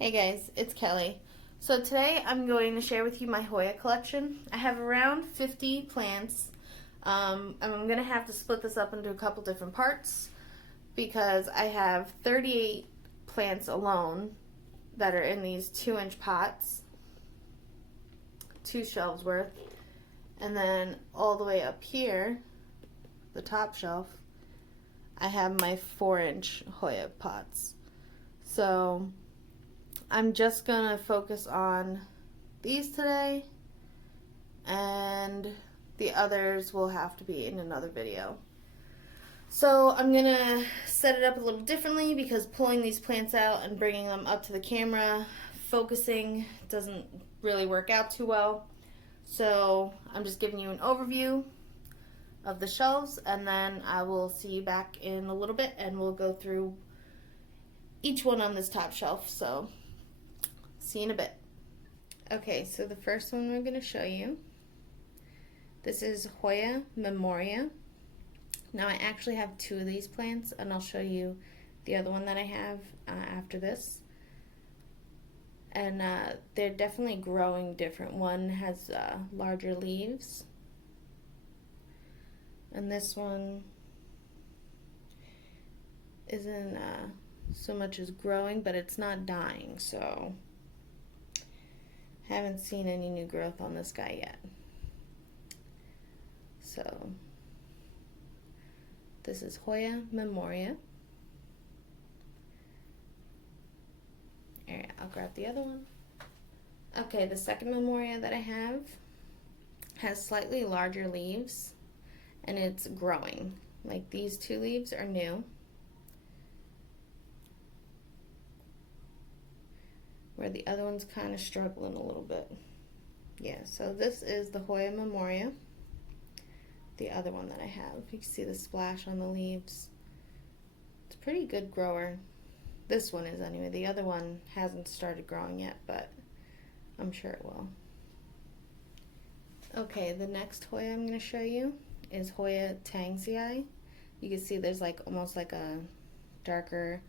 Hey guys, it's Kelly. So today I'm going to share with you my Hoya collection. I have around 50 plants. I'm going to have to split this up into a couple different parts because I have 38 plants alone that are in these 2-inch pots, 2 shelves worth. And then all the way up here, the top shelf, I have my 4-inch Hoya pots. So I'm just gonna focus on these today, and the others will have to be in another video. So I'm gonna set it up a little differently because pulling these plants out and bringing them up to the camera, focusing doesn't really work out too well. So I'm just giving you an overview of the shelves, and then I will see you back in a little bit and we'll go through each one on this top shelf. So see you in a bit. Okay, so the first one we're going to show you, this is Hoya Memoria. Now I actually have 2 of these plants, and I'll show you the other one that I have after this. And they're definitely growing different. One has larger leaves, and this one isn't so much as growing, but it's not dying, so haven't seen any new growth on this guy yet. So this is Hoya Memoria. Alright, I'll grab the other one. Okay, the second Memoria that I have has slightly larger leaves, and it's growing. Like, these 2 leaves are new, where the other one's kind of struggling a little bit. Yeah, so this is the Hoya Memoria, the other one that I have. You can see the splash on the leaves. It's a pretty good grower. This one is anyway. The other one hasn't started growing yet, but I'm sure it will. Okay, the next Hoya I'm going to show you is Hoya Tangziai. You can see there's like almost like a darker,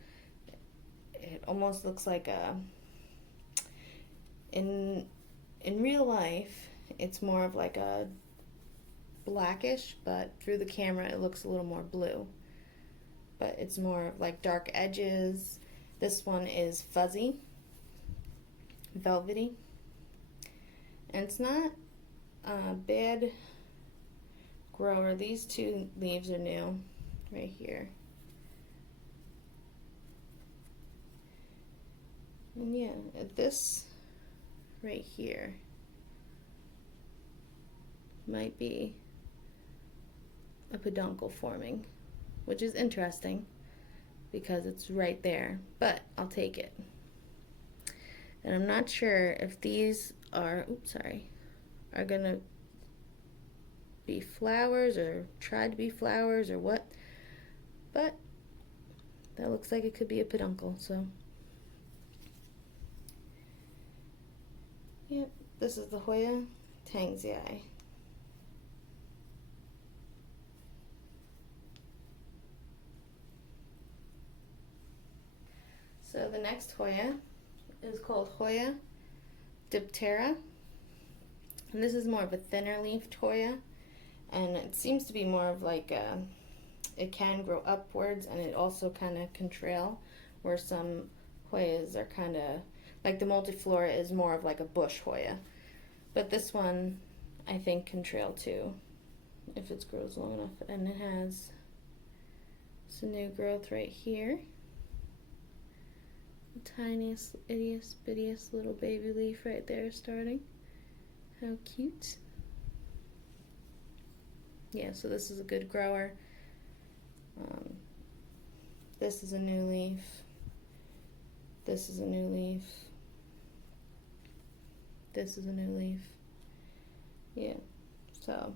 it almost looks like a, in real life it's more of like a blackish, but through the camera it looks a little more blue, but it's more of like dark edges. This one is fuzzy, velvety, and it's not a bad grower. These 2 leaves are new right here, and yeah, this right here might be a peduncle forming, which is interesting because it's right there, but I'll take it. And I'm not sure if these are, are gonna be flowers or try to be flowers or what, but that looks like it could be a peduncle. So yep, this is the Hoya Tangziai. So the next Hoya is called Hoya Diptera, and this is more of a thinner leafed Hoya, and it seems to be more of like it can grow upwards, and it also kind of can trail, where some Hoyas are kind of like the multiflora is more of like a bush Hoya, but this one I think can trail too if it grows long enough. And it has some new growth right here. The tiniest, ittiest, bittiest little baby leaf right there starting. How cute. Yeah, so this is a good grower. This is a new leaf. This is a new leaf. This is a new leaf. Yeah, so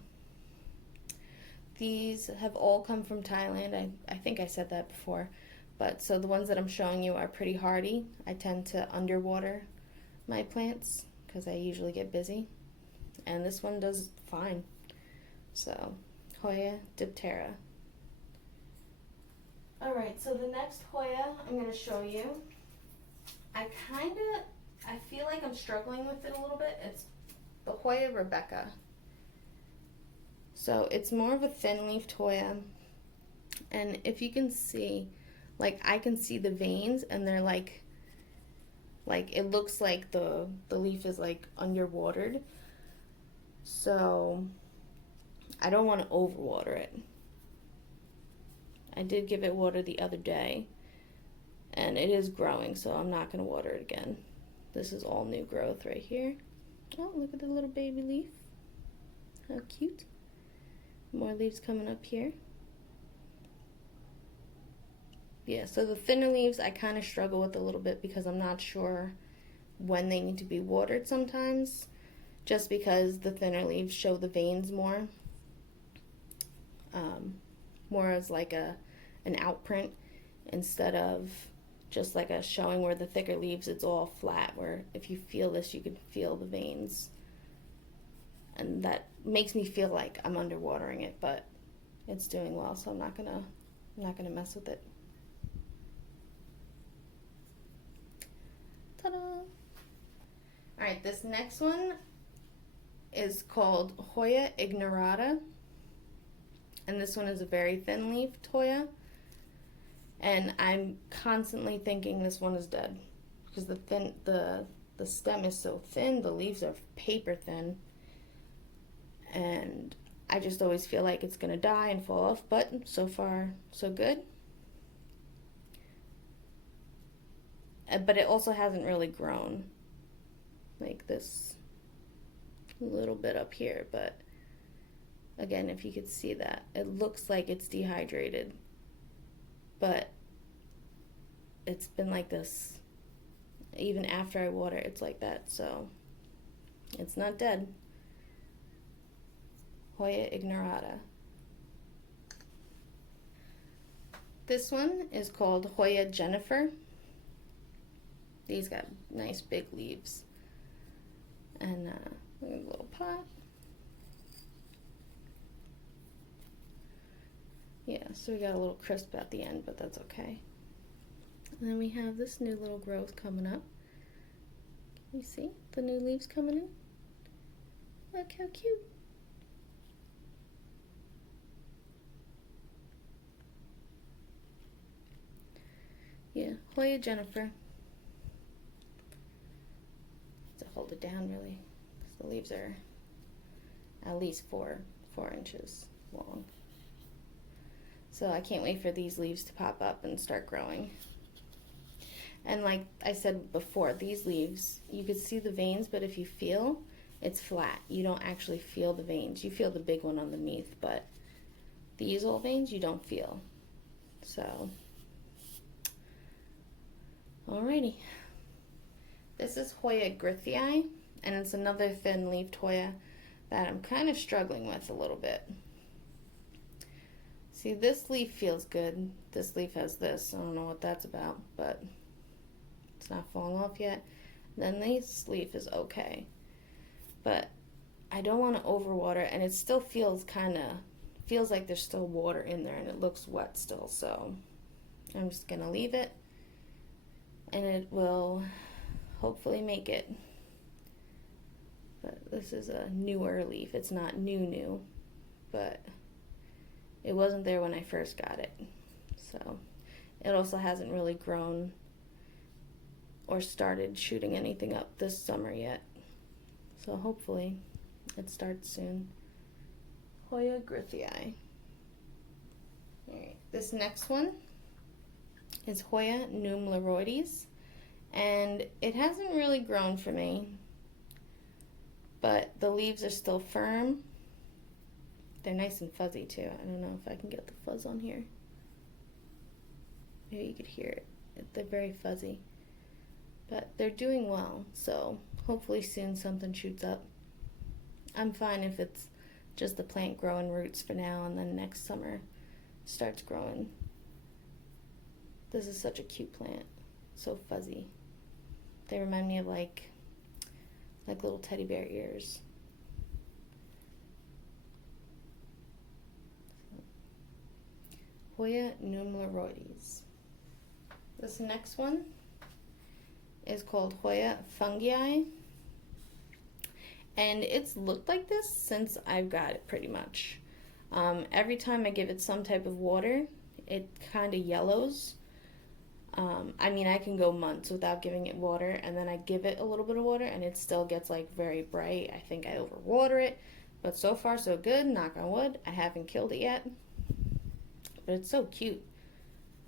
these have all come from Thailand. I think I said that before. But so the ones that I'm showing you are pretty hardy. I tend to underwater my plants because I usually get busy. And this one does fine. So, Hoya Diptera. Alright, so the next Hoya I'm going to show you I feel like I'm struggling with it a little bit. It's the Hoya Rebecca. So it's more of a thin-leafed Hoya. And if you can see, like I can see the veins and they're like it looks like the leaf is like underwatered. So I don't want to overwater it. I did give it water the other day and it is growing, so I'm not going to water it again. This is all new growth right here. Oh, look at the little baby leaf. How cute. More leaves coming up here. Yeah, so the thinner leaves I kind of struggle with a little bit because I'm not sure when they need to be watered sometimes, just because the thinner leaves show the veins more. More as like an outprint instead of just like a showing where the thicker leaves, it's all flat, where if you feel this, you can feel the veins. And that makes me feel like I'm underwatering it, but it's doing well, so I'm not gonna mess with it. Ta-da! Alright, this next one is called Hoya Ignorata. And this one is a very thin-leafed Hoya. And I'm constantly thinking this one is dead. Because the stem is so thin, the leaves are paper thin. And I just always feel like it's gonna die and fall off, but so far, so good. But it also hasn't really grown. Like this little bit up here, but again, if you could see that, it looks like it's dehydrated, but it's been like this. Even after I water, it's like that, so it's not dead. Hoya Ignorata. This one is called Hoya Jennifer. These got nice big leaves. And look at the little pot. Yeah, so we got a little crisp at the end, but that's okay. And then we have this new little growth coming up. Can you see the new leaves coming in? Look how cute. Yeah, Hoya Jennifer. To hold it down really, because the leaves are at least 4 inches long. So I can't wait for these leaves to pop up and start growing. And like I said before, these leaves, you could see the veins, but if you feel, it's flat. You don't actually feel the veins. You feel the big one underneath, but these old veins you don't feel. So, alrighty. This is Hoya Grithiai, and it's another thin-leafed Hoya that I'm kind of struggling with a little bit. See, this leaf feels good. This leaf has this. I don't know what that's about, but it's not falling off yet. Then this leaf is okay. But I don't want to overwater, and it still feels like there's still water in there, and it looks wet still, so I'm just going to leave it, and it will hopefully make it. But this is a newer leaf. It's not new, but it wasn't there when I first got it. So it also hasn't really grown or started shooting anything up this summer yet. So hopefully it starts soon. Hoya Grithiai. Alright, this next one is Hoya Pneumloroides. And it hasn't really grown for me, but the leaves are still firm. They're nice and fuzzy too. I don't know if I can get the fuzz on here. Maybe you could hear it. They're very fuzzy, but they're doing well, so hopefully soon something shoots up. I'm fine if it's just the plant growing roots for now, and then next summer starts growing. This is such a cute plant, so fuzzy. They remind me of like little teddy bear ears. Hoya Pneumloroides. This next one is called Hoya Fungi. And it's looked like this since I've got it pretty much. Every time I give it some type of water, it kind of yellows. I mean, I can go months without giving it water, and then I give it a little bit of water, and it still gets like very bright. I think I overwater it, but so far so good, knock on wood. I haven't killed it yet, but it's so cute,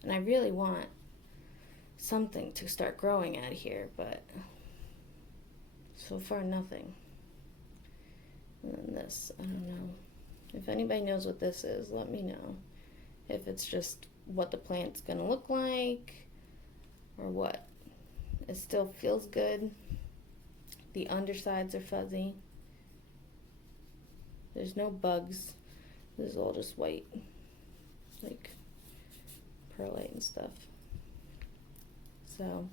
and I really want something to start growing out of here, but so far nothing. And then this, I don't know. If anybody knows what this is, let me know. If it's just what the plant's gonna look like or what. It still feels good. The undersides are fuzzy. There's no bugs. This is all just white, like perlite and stuff. So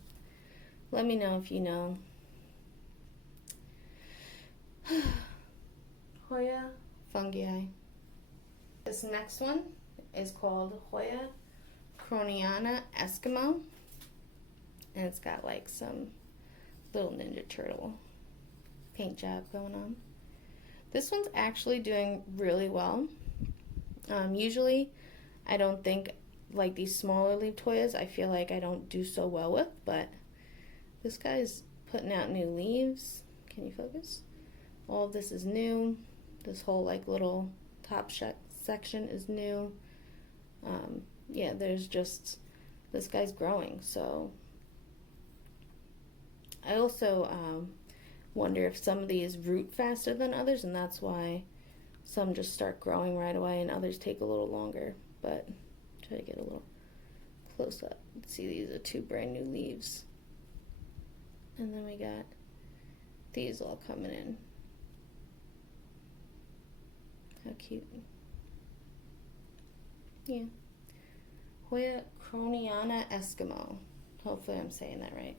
let me know if you know. Hoya Fungi. This next one is called Hoya Croniana Eskimo, and it's got like some little Ninja Turtle paint job going on. This one's actually doing really well. Usually I don't think, like these smaller leaved Hoyas, I feel like I don't do so well with, but this guy's putting out new leaves. Can you focus? All of this is new. This whole like little top section is new. Yeah, there's just, this guy's growing. So I also wonder if some of these root faster than others, and that's why some just start growing right away and others take a little longer. But try to get a little close up. See, these are 2 brand new leaves, and then we got these all coming in. How cute. Yeah. Hoya Croniana Eskimo. Hopefully I'm saying that right.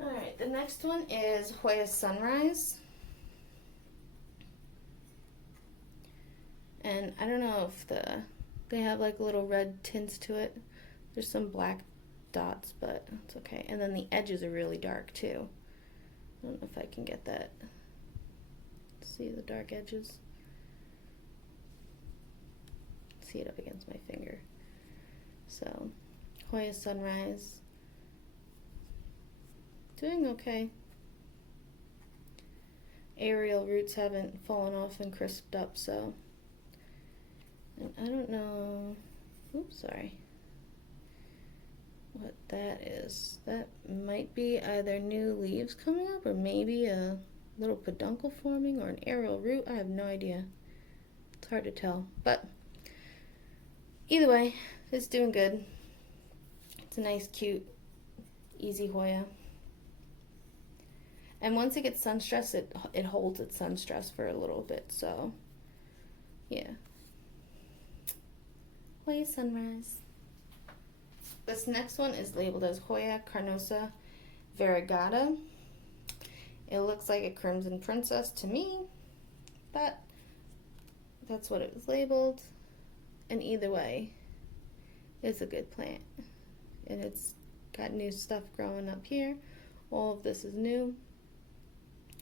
Alright, the next one is Hoya Sunrise. And I don't know if they have like little red tints to it. There's some black dots, but it's okay. And then the edges are really dark too. I don't know if I can get that. See the dark edges? See it up against my finger. So, Hoya Sunrise. Doing okay. Aerial roots haven't fallen off and crisped up, so. And I don't know. Oops, sorry. What that is. That might be either new leaves coming up or maybe a little peduncle forming or an aerial root. I have no idea. It's hard to tell. But either way, it's doing good. It's a nice, cute, easy Hoya. And once it gets sun stressed, it holds its sun stress for a little bit. So, yeah. Hoya Sunrise. This next one is labeled as Hoya Carnosavaragata. It looks like a Crimson Princess to me, but that's what it was labeled. And either way, it's a good plant. And it's got new stuff growing up here. All of this is new.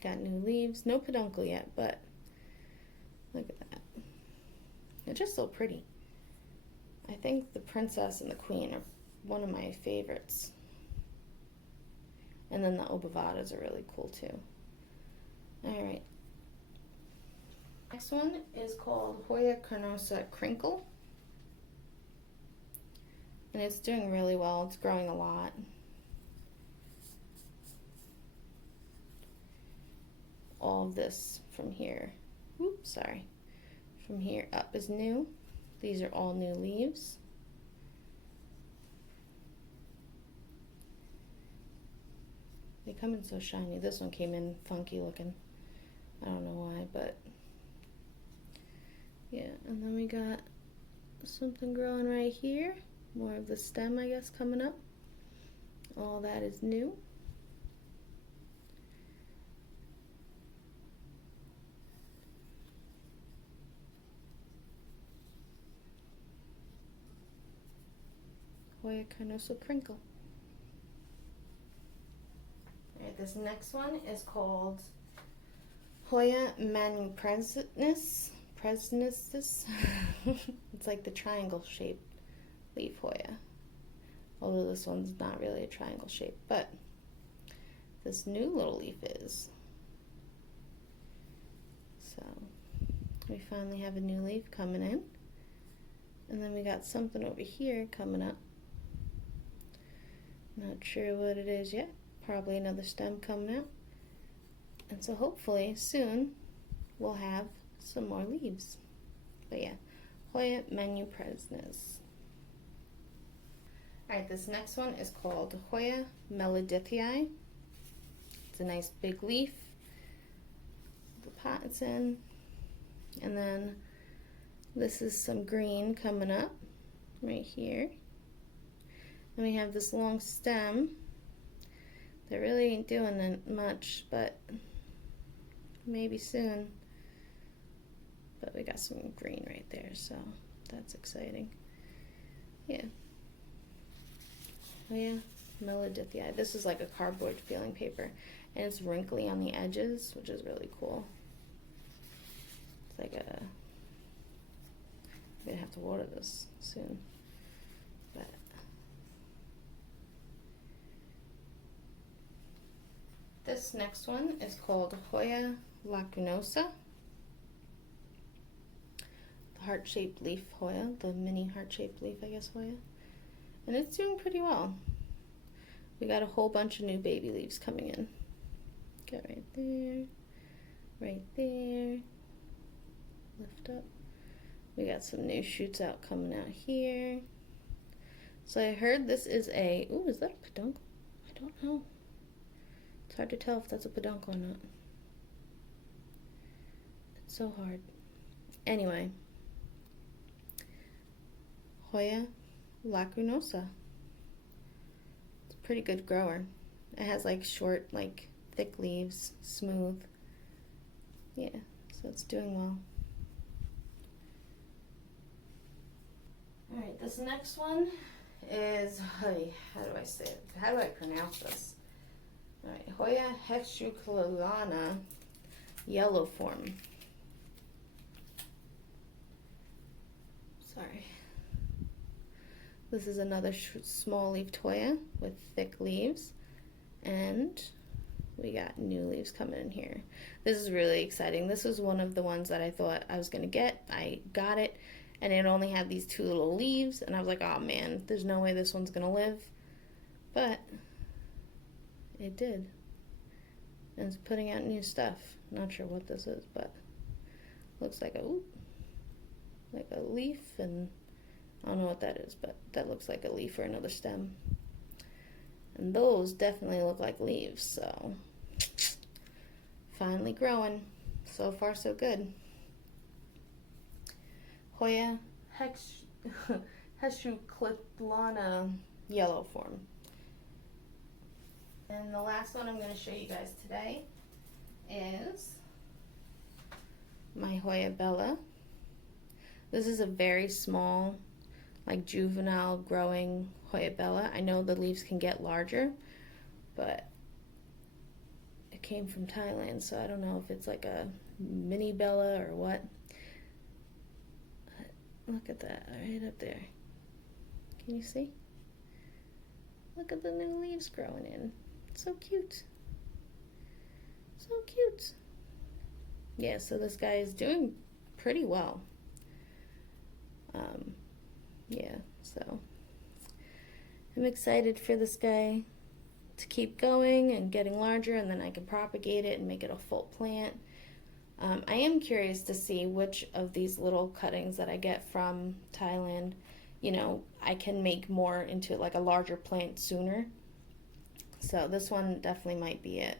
Got new leaves. No peduncle yet, but look at that. It's just so pretty. I think the Princess and the Queen are one of my favorites. And then the Obavadas are really cool too. Alright. Next one is called Hoya Carnosa Crinkle. And it's doing really well. It's growing a lot. All of this from here. Oops, sorry. From here up is new. These are all new leaves. They come in so shiny. This one came in funky looking. I don't know why, but yeah. And then we got something growing right here. More of the stem, I guess, coming up. All that is new. Hoya Carnosa Crinkle. Alright, this next one is called Hoya Man Princess. It's like the triangle shaped leaf Hoya. Although this one's not really a triangle shape, but this new little leaf is. So we finally have a new leaf coming in. And then we got something over here coming up. Not sure what it is yet. Probably another stem coming out. And so hopefully soon we'll have some more leaves. But yeah, Hoya Man Princess. Alright, this next one is called Hoya Melodified. It's a nice big leaf. The pot it's in. And then this is some green coming up right here. And we have this long stem that really ain't doing much, but maybe soon. But we got some green right there, so that's exciting. Yeah. Hoya Melodified. This is like a cardboard feeling paper, and it's wrinkly on the edges, which is really cool. It's like a... I'm gonna have to water this soon, but this next one is called Hoya Lacrinosa. The heart-shaped leaf Hoya, the mini heart-shaped leaf, I guess, Hoya. And it's doing pretty well. We got a whole bunch of new baby leaves coming in. Get right there, right there. Lift up. We got some new shoots out coming out here. So I heard this is a, ooh, is that a peduncle? I don't know. It's hard to tell if that's a peduncle or not. It's so hard. Anyway, Hoya Lacrinosa. It's a pretty good grower. It has like short, like thick leaves, smooth. Yeah, so it's doing well. Alright, this next one is, how do I say it? How do I pronounce this? Alright, Hoya Hexuclana yellow form. Sorry. This is another small leafed Hoya with thick leaves, and we got new leaves coming in here. This is really exciting. This was one of the ones that I thought I was going to get. I got it, and it only had these two little leaves, and I was like, oh man, there's no way this one's going to live. But it did. And it's putting out new stuff. Not sure what this is, but looks like a leaf, and I don't know what that is, but that looks like a leaf or another stem. And those definitely look like leaves, so finally growing. So far, so good. Hoya Hexuclana yellow form. And the last one I'm going to show you guys today is my Hoya Bella. This is a very small, like juvenile growing Hoya Bella. I know the leaves can get larger, but it came from Thailand, so I don't know if it's like a mini Bella or what. Look at that, right up there. Can you see? Look at the new leaves growing in. So cute. So cute. Yeah, so this guy is doing pretty well. Yeah, so I'm excited for this guy to keep going and getting larger, and then I can propagate it and make it a full plant. I am curious to see which of these little cuttings that I get from Thailand, you know, I can make more into like a larger plant sooner. So this one definitely might be it,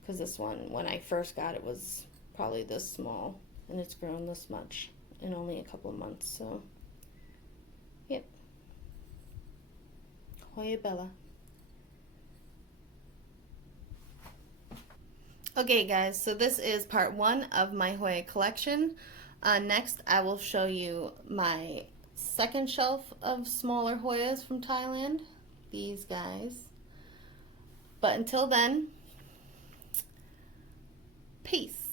because this one, when I first got it, was probably this small, and it's grown this much in only a couple of months. So yep, Hoya Bella. Okay guys, so this is part one of my Hoya collection. Next I will show you my second shelf of smaller Hoyas from Thailand. These guys. But until then, peace.